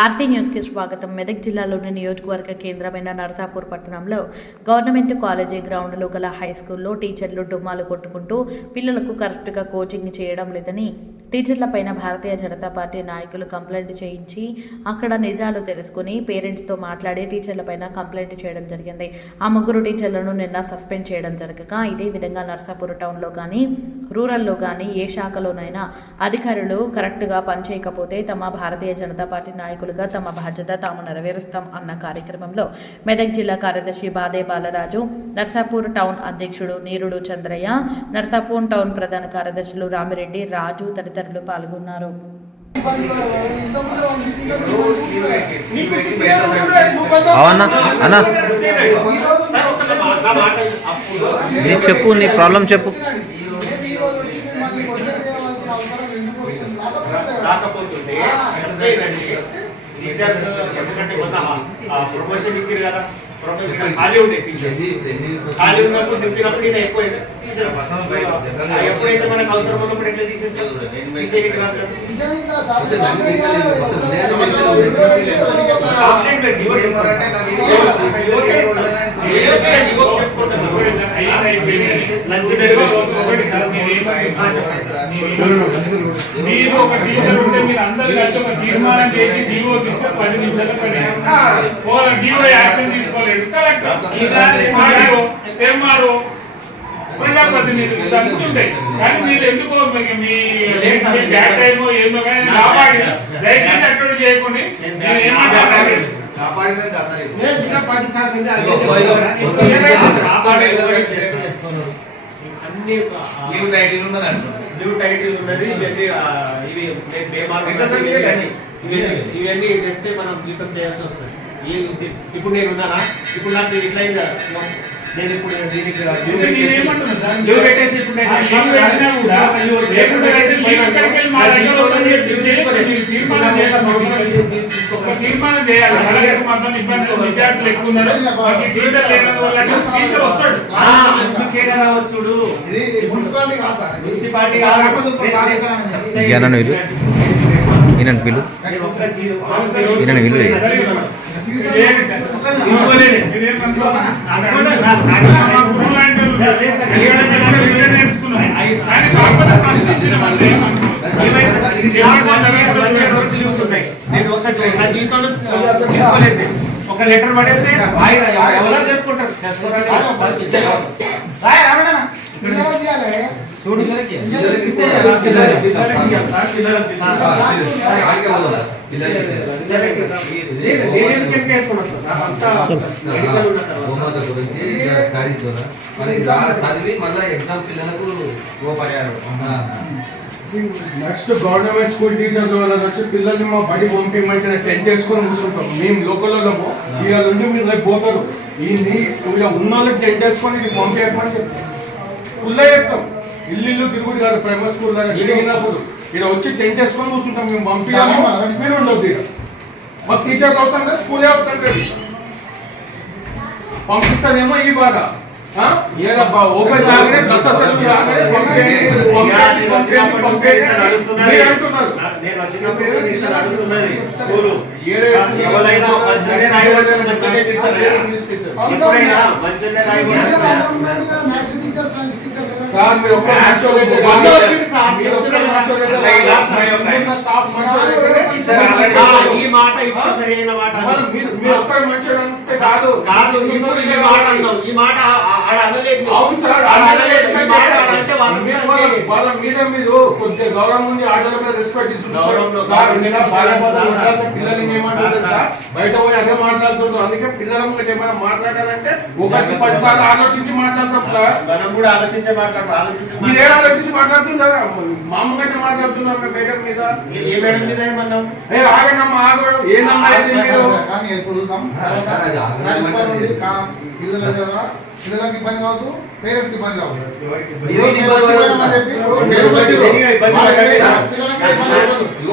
RC న్యూస్కి స్వాగతం. మెదక్ జిల్లాలోని నియోజకవర్గ కేంద్రమైన నరసాపూర్ పట్టణంలో గవర్నమెంట్ కాలేజీ గ్రౌండ్లో గల హై స్కూల్లో టీచర్లు డుమ్మాలు కొట్టుకుంటూ పిల్లలకు కరెక్ట్గా కోచింగ్ చేయడం లేదని టీచర్లపైన భారతీయ జనతా పార్టీ నాయకులు కంప్లైంట్ చేయించి అక్కడ నిజాలు తెలుసుకుని పేరెంట్స్తో మాట్లాడి టీచర్లపైన కంప్లైంట్ చేయడం జరిగింది. ఆ ముగ్గురు టీచర్లను నిన్న సస్పెండ్ చేయడం జరగగా ఇదే విధంగా నర్సాపూర్ టౌన్లో కానీ రూరల్లో కానీ ఏ శాఖలోనైనా అధికారులు కరెక్ట్గా పనిచేయకపోతే తమ భారతీయ జనతా పార్టీ నాయకులుగా తమ బాధ్యత తాము నెరవేరుస్తాం అన్న కార్యక్రమంలో మెదక్ జిల్లా కార్యదర్శి బాదే బాలరాజు నర్సాపూర్ టౌన్ అధ్యక్షుడు నీరుడు చంద్రయ్య నర్సాపూర్ టౌన్ ప్రధాన కార్యదర్శులు రామిరెడ్డి రాజు తదితరులు పాల్గొన్నారు. అవునా? అన్న? నీకు చెప్పు నీ ప్రాబ్లం చెప్పు. రండి. టీచర్స్ ఎందుకంటే కొంత ప్రమోషన్ ఇచ్చారు కదా ఖాళీ ఉండే టీచర్. ఖాళీ ఉన్నప్పుడు దింపినప్పుడు ఈయన ఎక్కువ టీచర్. ఎప్పుడైతే మనకు అవసరం ఉన్నప్పుడు ఎట్లా తీసేయడానికి రాదు మీరు ఒక టీచర్ ఉంటే మీరు అందరు కలిసి ఒక తీర్మానం చేసి జీవో ఇస్తే పది నిమిషాలు పని జీవో యాక్షన్ తీసుకోలేదు కలెక్టర్ ఎంఆర్ఓ ప్రజాప్రతినిధులు ఇదంతా కానీ మీరు ఎందుకో మీ- బ్యాక్ టైమో ఏందో కానీ దయచేసి అటువంటి చేయకుండా నేను ఏమంటాను అన్ని లీవ్ టైటిల్ ఉన్నది. న్యూ టైటిల్ ఉన్నది ఇవన్నీ ఇవి అని? ఇవన్నీ ఇవన్నీ తెస్తే మనం జీతం చేయాల్సి వస్తుంది. ఇప్పుడు నేను ఉన్నానా? ఇప్పుడు నాకు ఇట్లా అయిందా? నేను ఇప్పుడు దీనికి లీవ్ పెట్టేసి- వెళ్ళి తీర్మానం చేయాలి. మాత్రం ఇబ్బంది విద్యార్థులు ఎక్కువ ఉన్నారు టీచర్ లేనందువల్ల టీచర్ వస్తాడు అందుకే కదా వచ్చుడు మున్సిపాలిటీ కాదు సార్. మున్సిపాలిటీ పిలు. ఈయనను పిలు. ఈయనను ఒక లెటర్ పడేస్తే ఎవరు చేసుకుంటారు? చూడు. పిల్లలకి పిల్లలకి అంతా మెడికల్ ఉన్న తర్వాత. చదివి మళ్ళీ ఎగ్జామ్ పిల్లలకు పర్యాయం. నెక్స్ట్ గవర్నమెంట్ స్కూల్ టీచర్లు వాళ్ళకి వచ్చి పిల్లల్ని మా బడి పంపించమంటే టెంట్ వేసుకొని కూర్చుంటాం. మేము లోకల్లోమో ఇవాళ నుండి మీరు రేపు పోతారు. ఈ ఇక ఉన్న వాళ్ళకి టెంట్ వేసుకొని ఇది పంపించమని చెప్తాం స్కూల్లో చెప్తాం. ఇల్లు ఇల్లు తిరుగుడు కాదు ప్రైమరీ స్కూల్ దగ్గర తిరిగినప్పుడు. ఇక్కడ వచ్చి టెంట్ వేసుకొని కూర్చుంటాం. మేము పంపించాము. మీరు ఉండొద్దు ఇక మాకు టీచర్ అవసరం లేదు స్కూలే అవసరం లేదు పంపిస్తానేమో ఈ బాగా ఆ? ఏదబ్బా ఓపెన్ కాగానే దశ సెలవు కాగానే పంపేయండి, పంపేయండి, పంపేయండి, పంపేయండి. మీరు అంటున్నారు నేను వచ్చినప్పుడు ఇట్లా నడుస్తున్నది స్కూలు. ఏడే- ఎవరైనా సార్ మీరు ఒక్క స్టాఫ్ ఈ మాట ఇప్పుడు సరైన మాట మరి ఒక్క మంచోళ్ళంటే కాదు. కాదు ఇప్పుడు ఈ మాట అన్నాం. ఈ మాట ఆడ అనలేదు అవును సార్ అనలేదు. ఈ మాట అంటే వాళ్ళు అంటే మీద మీరు కొద్దిగా గౌరవం ఉంది మీద రెస్పెక్ట్ ఇస్తున్నారు సార్. భార్య మాట్లాడితే పిల్లలు ఏమంటారు సార్, బయట పోయి అదే మాట్లాడుతుంటారు అందుకే పిల్లల ఏమైనా మాట్లాడాలంటే ఒకటి పది సార్లు ఆలోచించి మాట్లాడతాం సార్. మనం కూడా ఆలోచించే మాట్లాడు ఆలోచించే మీరు ఏం ఆలోచించి మాట్లాడుతున్నారా? మామూలుగా మాట్లాడుతున్నారు మేడం మీద. ఏ మేడం మీద ఏమన్నాం ఏ ఆగనమ్మా ఆగడం. ఏందమ్మా ఇది మీరు పిల్లలకి ఇబ్బంది కావద్దు పేరెంట్స్ కావద్దు. పిల్లలకి ఇబ్బంది కావద్దు.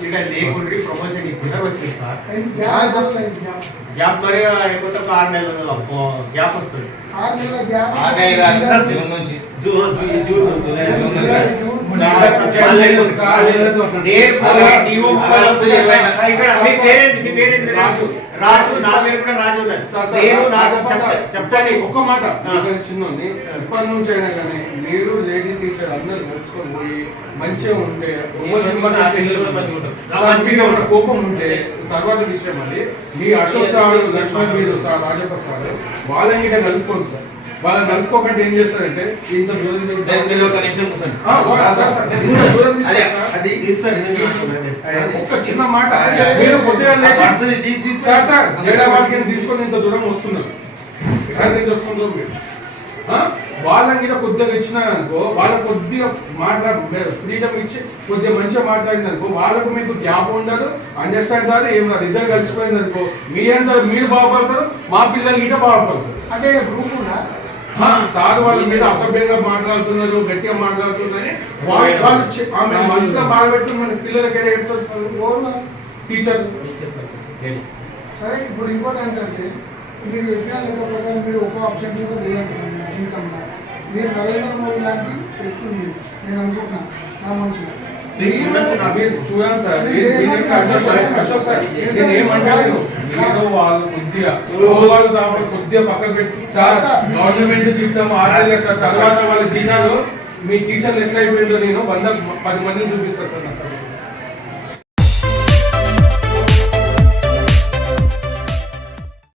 చూడండి. ఆ, అది పిల్లలు కూడా ఒప్పుకుంటారా? ఒప్పుకుంటారా? పిల్లలు అంటే ఇక లేకుండ్రి ప్రమోషన్ ఇచ్చిన వచ్చింది సార్ గ్యాప్ గ్యాప్ మరి అయిపోతే ఒక ఆరు నెలల గ్యాప్ వస్తుంది ఆరు నెలల గ్యాప్ ఆ నెల కాదు, జూన్ నుంచి జూన్ జూన్ జూన్ నుంచి రాజు నా పేరు కూడా రాజు నేను నాకు చెప్తాను ఒక్క మాట చిన్నోని ఇప్పటి నుంచి అయినా కానీ మీరు లేడీ టీచర్ అందరు నేర్చుకొని పోయి మంచిగా ఉంటే. మంచిగా కోపం ఉంటే తర్వాత విషయం అది. మీ అశోక్ సార్ లక్ష్మణ్ మీరు సార్ రాజప్ప సార్ వాళ్ళని కలుపుకోండి సార్. వాళ్ళని కలుపుకోకంటే ఏం చేస్తారంటే ఇంత దూరం అదే. ఒక్క చిన్న మాట. మీరు తీసి సార్ సార్ హైదరాబాద్కి తీసుకొని ఇంత దూరం వస్తున్నారు. వస్తుందో మీరు? వాళ్ళని కూడా కొద్దిగా ఇచ్చినారనుకో వాళ్ళకి కొద్దిగా మాట్లాడ ఫ్రీడమ్ ఇచ్చి కొద్దిగా మంచిగా మాట్లాడిందనుకో వాళ్ళకు మీకు గ్యాప్ ఉండదు అండర్స్టాండ్ కాదు ఏం ఇద్దరు కలిసిపోయింది అనుకో మీ అందరూ మీరు బాగుపడతారు మా పిల్లలు గిట్ట బాగుపడతారు. అంటే గ్రూప్ ఆ, సార్ వాళ్ళ మీద అసభ్యంగా మాట్లాడుతున్నారు గట్టిగా మాట్లాడుతున్నారని వాళ్ళు ఆమె మనసులో బాధపెట్టి మన పిల్లలకి చెప్తారు సార్? టీచర్. సరే ఇప్పుడు ఇంకోటి ఏంటంటే మీరు చెప్పిన లెక్క ప్రకారం మీరు ఒక ఆప్షన్ కూడా లేదంటున్నారు జీవితంలో మీరు నరేంద్ర మోడీ లాంటి వ్యక్తులు మీరు. నేను అనుకుంటున్నాను. నా మనసులో. చూడండి సార్. అశోక్ సార్, నేను ఏమంటాను? వాళ్ళు కొద్దిగా వాళ్ళు కాబట్టి కొద్దిగా పక్కకు పెట్టి సార్ గవర్నమెంట్ జీవితం ఆడాలి సార్. తర్వాత వాళ్ళ జీతాలు మీ టీచర్లు ఎట్లా అయిపోయిందో నేను వంద పది మందిని చూపిస్తాను సార్.